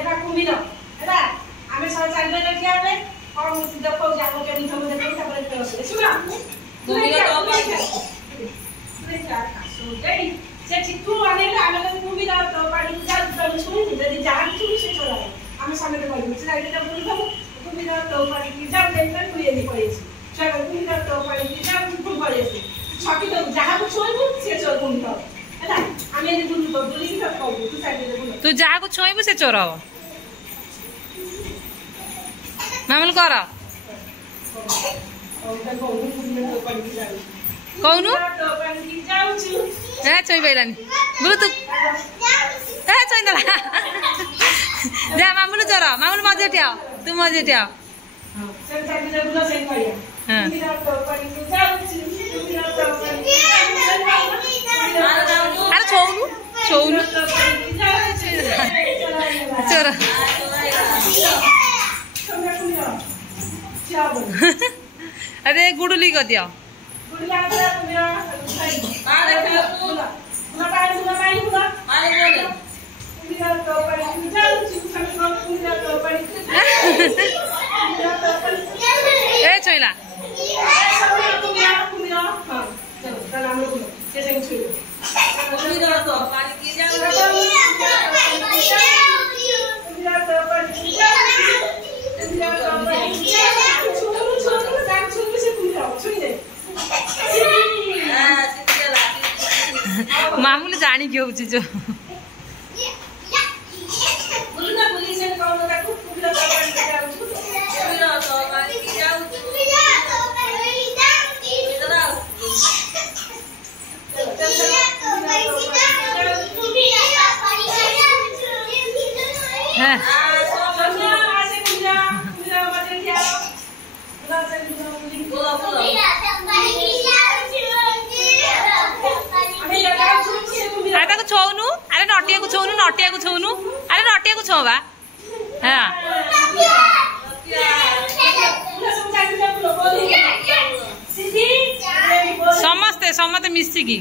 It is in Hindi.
एरा कुमिर एरा आमे सब चालबे देखिया बे कोन देखौ जाको के निथम देखौ तापर के सुना कुमिर तो पाइछे देखा सो गई से चित्तू आने आमे कुमिर तो पानी जाल तो सुनी जदी जान सुनी से छोरा आमे सामने को बोल से आइले बोल दो कुमिर तो पानी की जाल देन पुलिए नि पड़ेछि छागा कुमिर तो पानी की जाल फुल पड़ेछि छकी तो जहा को छोइबु से चोर कुमिर हैला आमे नि बुलु तो बुली तो कहू तू साइड दे बोल तू जहा को छोइबु से चोर हो मामल कर कौनु ए छोइ बैलानी बुलु तू ए छोइ दला जा मामल चोर मामल मजे उठ्या तू मजे उठ्या चल चल दे बुला सही करिया हां अरे छोउनु छोउनु चोर अरे गुडुली कर दिया ए छोइला मामूली जानी क्यों जो अरे को छोनु अरे नटिया को छोनु नटिया को छोनु अरे नटिया को छोबा हां समस्ते समते मिसी की